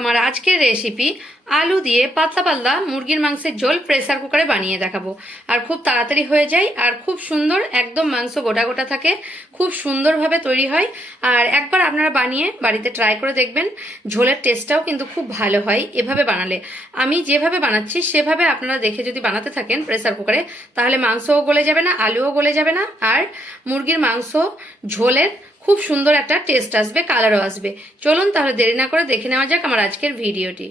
আমার আজকের রেসিপি আলু দিয়ে পাতলা পাতলা মুরগির মাংসের ঝোল প্রেসার কুকারে বানিয়ে দেখাবো। আর খুব তাড়াতাড়ি হয়ে যায় আর খুব সুন্দর একদম মাংস গোটা গোটা থাকে, খুব সুন্দরভাবে তৈরি হয়। আর একবার আপনারা বানিয়ে বাড়িতে ট্রাই করে দেখবেন, ঝোলের টেস্টটাও কিন্তু খুব ভালো হয় এভাবে বানালে। আমি যেভাবে বানাচ্ছি সেভাবে আপনারা দেখে যদি বানাতে থাকেন প্রেসার কুকারে তাহলে মাংসও গলে যাবে না, আলুও গলে যাবে না। আর মুরগির মাংস ঝোলের খুব সুন্দর একটা টেস্ট আসবে কালারও আসবে। চলুন তাহলে দেরি না করে দেখে নেওয়া যাক আমার আজকের ভিডিওটি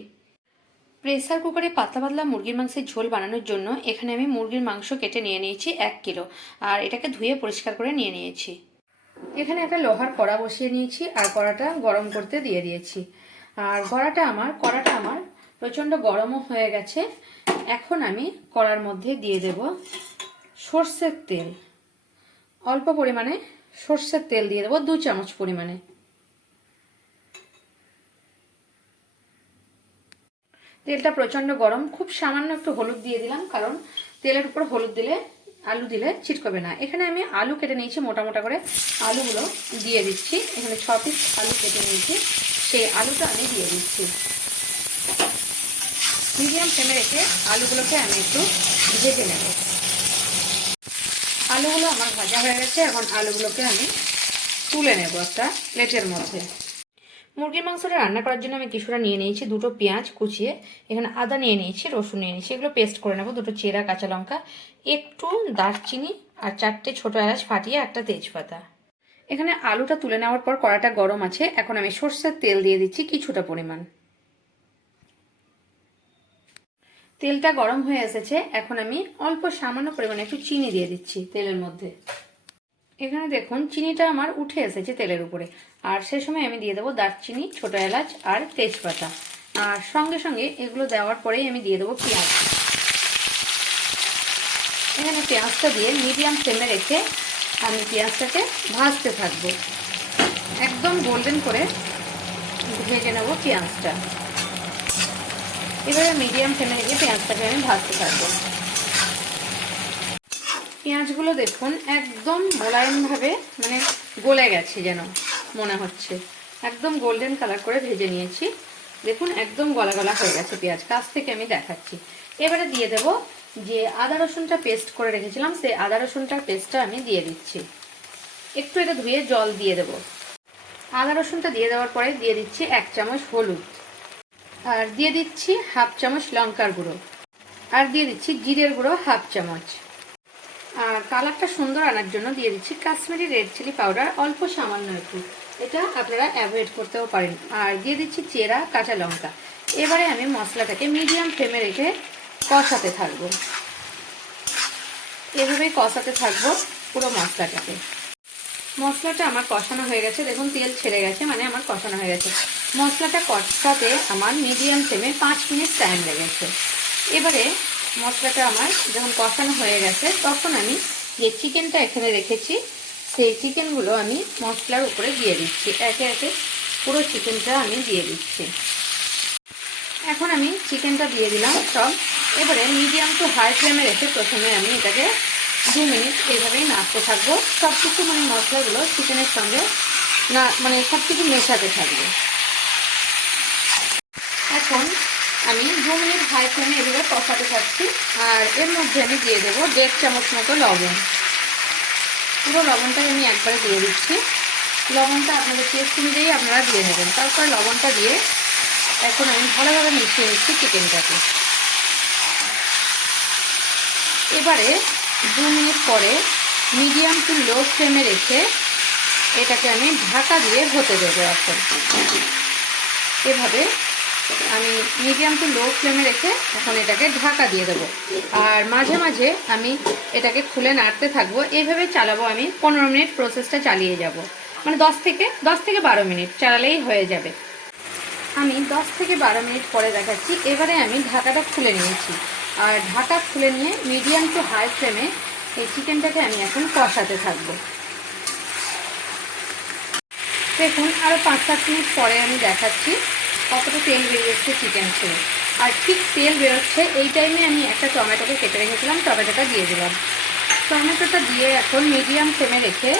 প্রেসার কুকারে পাতলা পাতলা মুরগির মাংসের ঝোল বানানোর জন্য এখানে আমি মুরগির মাংস কেটে নিয়ে নিয়েছি এক কিলো, আর এটাকে ধুয়ে পরিষ্কার করে নিয়ে নিয়েছি। এখানে একটা লোহার কড়া বসিয়ে নিয়েছি, আর কড়াটা গরম করতে দিয়ে দিয়েছি। আর কড়াটা আমার কড়াটা আমার প্রচণ্ড গরমও হয়ে গেছে। এখন আমি কড়ার মধ্যে দিয়ে দেব সর্ষের তেল। অল্প পরিমাণে সর্ষের তেল দিয়ে দেবো, দু চামচ পরিমাণে। তেলটা প্রচণ্ড গরম, খুব সামান্য একটু হলুদ দিয়ে দিলাম, কারণ তেলের উপর হলুদ দিলে, আলু দিলে ছিটকবে না। এখানে আমি আলু কেটে নিয়েছি, মোটা মোটা করে আলুগুলো দিয়ে দিচ্ছি। এখানে ছ পিস আলু কেটে নিয়েছি, সেই আলুটা আমি দিয়ে দিচ্ছি। মিডিয়াম ফ্লেমে রেখে আলুগুলোকে আমি একটু ভেজে নেব। আলুগুলো আমার ভাজা হয়ে গেছে, এখন আলুগুলোকে আমি তুলে নেব একটা প্লেটের মধ্যে। মুরগির মাংসটা রান্না করার জন্য আমি কিছুটা নিয়ে নিয়েছি, দুটো পেঁয়াজ কুচিয়ে, এখানে আদা নিয়ে নিয়েছি, রসুন নিয়ে নিয়েছি, এগুলো পেস্ট করে নেব, দুটো চেরা কাঁচা লঙ্কা, একটু দারচিনি আর চারটে ছোটো এলাচ ফাটিয়ে একটা তেজপাতা। এখানে আলুটা তুলে নেওয়ার পর কড়াটা গরম আছে, এখন আমি সর্ষের তেল দিয়ে দিচ্ছি কিছুটা পরিমাণ। তেলটা গরম হয়ে এসেছে, এখন আমি অল্প সামান্য পরিমাণে একটু চিনি দিয়ে দিচ্ছি তেলের মধ্যে। এখানে দেখুন, চিনিটা আমার উঠে এসেছে তেলের উপরে। আর সে সময় আমি দিয়ে দেবো দারচিনি, ছোটো এলাচ আর তেজপাতা। আর সঙ্গে সঙ্গে এগুলো দেওয়ার পরেই আমি দিয়ে দেবো পেঁয়াজ। এখানে পেঁয়াজটা দিয়ে মিডিয়াম ফ্লেমে রেখে আমি পেঁয়াজটাকে ভাজতে থাকব। একদম গোল্ডেন করে ভেজে নেব পেঁয়াজটা। এবারে মিডিয়াম ফ্লেমে রেখে পেঁয়াজটাকে আমি ভাজতে থাকব। পেঁয়াজগুলো দেখুন, একদম মোলায়েমভাবে মানে গলে গেছে যেন মনে হচ্ছে। একদম গোল্ডেন কালার করে ভেজে নিয়েছি। দেখুন, একদম গলা গলা হয়ে গেছে পেঁয়াজ। কাছ থেকে আমি দেখাচ্ছি। এবারে দিয়ে দেব যে আদা রসুনটা পেস্ট করে রেখেছিলাম, সেই আদা রসুনটার পেস্টটা আমি দিয়ে দিচ্ছি। একটু এটা ধুয়ে জল দিয়ে দেব। আদা রসুনটা দিয়ে দেওয়ার পরে দিয়ে দিচ্ছি এক চামচ হলুদ। আর দিয়ে দিচ্ছি হাফ চামচ লঙ্কার গুঁড়ো। আর দিয়ে দিচ্ছি জিরের গুঁড়ো হাফ চামচ। আর কালারটা সুন্দর আনার জন্য দিয়ে দিচ্ছি কাশ্মীরি রেড চিলি পাউডার, অল্প সামান্য একটু। এটা আপনারা অ্যাভয়েড করতেও পারেন। আর দিয়ে দিচ্ছি চেরা কাঁচা লঙ্কা। এবারে আমি মশলাটাকে মিডিয়াম ফ্লেমে রেখে কষাতে থাকব। এভাবেই কষাতে থাকব পুরো মশলাটাকে। মশলাটা আমার কষানো হয়ে গেছে। দেখুন, তেল ছেড়ে গেছে মানে আমার কষানো হয়ে গেছে। মশলাটা কষাতে আমার মিডিয়াম ফ্লেমে পাঁচ মিনিট টাইম লেগেছে। এবারে মশলাটা আমার যখন কষানো হয়ে গেছে, তখন আমি যে চিকেনটা এখানে রেখেছি, সেই চিকেনগুলো আমি মশলার উপরে দিয়ে দিচ্ছি। একে একে পুরো চিকেনটা আমি দিয়ে দিচ্ছি। এখন আমি চিকেনটা দিয়ে দিলাম সব। এবারে মিডিয়াম টু হাই ফ্লেমে রেখে প্রথমে আমি এটাকে দু মিনিট এইভাবেই নাড়তে থাকব। সব কিছু মানে মশলাগুলো চিকেনের সঙ্গে না মানে সব কিছু মেশাতে থাকবে। এখন আমি দু মিনিট হাই ফ্লেমে এগুলো কষাতে থাকছি। আর এর মধ্যে আমি দিয়ে দেবো দেড় চামচ মতো লবণ। পুরো লবণটাকে আমি একবারে দিয়ে দিচ্ছি। লবণটা আপনাদের টেস্ট অনুযায়ী আপনারা দিয়ে নেবেন। তারপর লবণটা দিয়ে এখন আমি ভালোভাবে মিশিয়ে নিচ্ছি চিকেনটাকে। এবারে দু মিনিট পরে মিডিয়াম টু লো ফ্লেমে রেখে এটাকে আমি ঢাকা দিয়ে হতে দেবো এখন। এভাবে আমি মিডিয়াম টু লো ফ্লেমে রেখে এখন এটাকে ঢাকা দিয়ে দেবো। আর মাঝে মাঝে আমি এটাকে খুলে নাড়তে থাকব। এইভাবে চালাবো আমি পনেরো মিনিট প্রসেসটা চালিয়ে যাব। মানে দশ থেকে দশ থেকে বারো মিনিট চালালেই হয়ে যাবে। আমি দশ থেকে বারো মিনিট পরে দেখাচ্ছি। এবারে আমি ঢাকাটা খুলে নিয়েছি। আর ঢাকা খুলে নিয়ে মিডিয়াম টু হাই ফ্লেমে এই চিকেনটাকে আমি এখন কষাতে থাকব। দেখুন আরও পাঁচ, সাত মিনিট পরে আমি দেখাচ্ছি কতটা তেল বেরিয়েছে চিকেন ছেড়ে আর ঠিক তেল বেরোচ্ছে এই টাইমে আমি একটা টমেটোকে কেটে রেখেছিলাম, টমেটোটা দিয়ে দিলাম। টমেটোটা দিয়ে এখন মিডিয়াম ফ্লেমে রেখে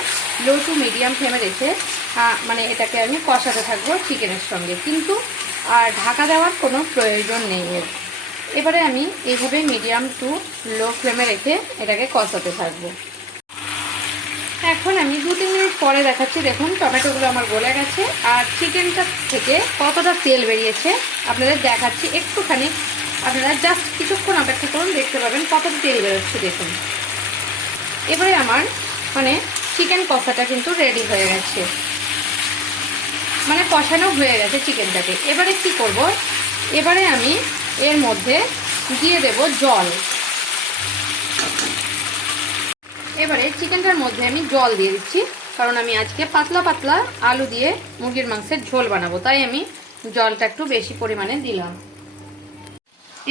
লো টু মিডিয়াম ফ্লেমে রেখে মানে এটাকে আমি কষাতে থাকব চিকেনের সঙ্গে। কিন্তু, আর ঢাকা দেওয়ার কোনো প্রয়োজন নেই এর। এবারে আমি এইভাবে মিডিয়াম টু লো ফ্লেমে রেখে এটাকে কষাতে থাকব। এখন আমি দু তিন মিনিট পরে দেখাচ্ছি, দেখুন টমেটোগুলো আমার গলে গেছে, আর চিকেনটা থেকে কতটা তেল বেরিয়েছে আপনাদের দেখাচ্ছি একটুখানি। আপনারা জাস্ট কিছুক্ষণ অপেক্ষা করুন, দেখতে পাবেন কতটা তেল বেরোচ্ছে, দেখুন। এবারে আমার মানে চিকেন কষাটা কিন্তু রেডি হয়ে গেছে। মানে কষানো হয়ে গেছে চিকেনটাকে এবারে কি করব? এবারে আমি এর মধ্যে দিয়ে দেব জল। এবারে চিকেনটার মধ্যে আমি জল দিয়ে দিচ্ছি, কারণ আমি আজকে পাতলা পাতলা আলু দিয়ে মুরগির মাংসের ঝোল বানাবো, তাই আমি জলটা একটু বেশি পরিমাণে দিলাম।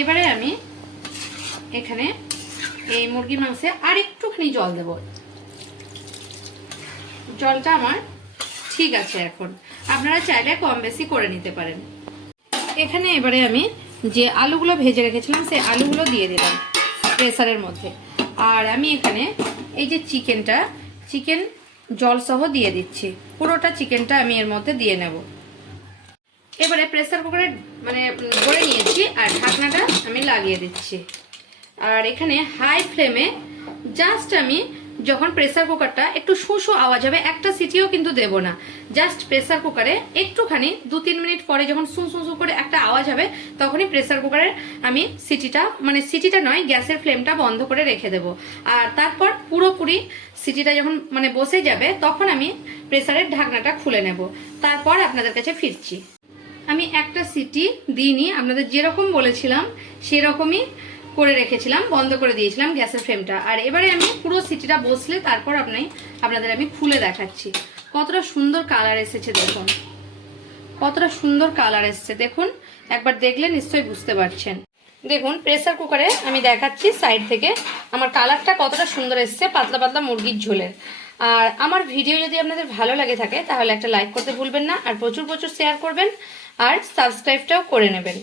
এবারে আমি এখানে এই মুরগির মাংসে আর একটুখানি জল দেব। জলটা আমার ঠিক আছে এখন। আপনারা চাইলে কম বেশি করে নিতে পারেন। এখানে এবারে আমি যে আলুগুলো ভেজে রেখেছিলাম, সেই আলুগুলো দিয়ে দিলাম প্রেসারের মধ্যে। আর আমি এখানে এই যে চিকেনটা, চিকেন জলসহ দিয়ে দিচ্ছি। পুরোটা চিকেনটা আমি এর মধ্যে দিয়ে নেব। এবারে প্রেসার কুকারে মানে ভরে নিয়েছি আর ঢাকনাটা আমি লাগিয়ে দিচ্ছি। আর এখানে হাই ফ্লেমে জাস্ট আমি যখন প্রেসার কুকারটা একটু শু আওয়াজ হবে, একটা সিটিও কিন্তু দেব না। জাস্ট প্রেসার কুকারে একটুখানি দু তিন মিনিট পরে যখন সু সু সু করে একটা আওয়াজ হবে, তখনই প্রেসার কুকারের আমি সিটিটা মানে সিটিটা নয়, গ্যাসের ফ্লেমটা বন্ধ করে রেখে দেব। আর তারপর পুরোপুরি সিটিটা যখন মানে বসে যাবে, তখন আমি প্রেসারের ঢাকনাটা খুলে নেব। তারপর আপনাদের কাছে ফিরছি। আমি একটা সিটি দিইনি, আপনাদের যেরকম বলেছিলাম, সেরকমই করে রেখেছিলাম, বন্ধ করে দিয়েছিলাম গ্যাসের ফ্লেমটা আর এবারে আমি পুরো সিটিটা বসলে তারপর আপনি আপনাদের আমি খুলে দেখাচ্ছি। কতটা সুন্দর কালার এসেছে দেখুন। কতটা সুন্দর কালার এসেছে। দেখুন, একবার দেখলে নিশ্চয়ই বুঝতে পারছেন। দেখুন, প্রেসার কুকারে আমি দেখাচ্ছি সাইড থেকে আমার কালারটা কতটা সুন্দর এসেছে পাতলা পাতলা মুরগির ঝোলের আর আমার ভিডিও যদি আপনাদের ভালো লাগে থাকে, তাহলে একটা লাইক করতে ভুলবেন না, আর প্রচুর প্রচুর শেয়ার করবেন, আর সাবস্ক্রাইবটাও করে নেবেন।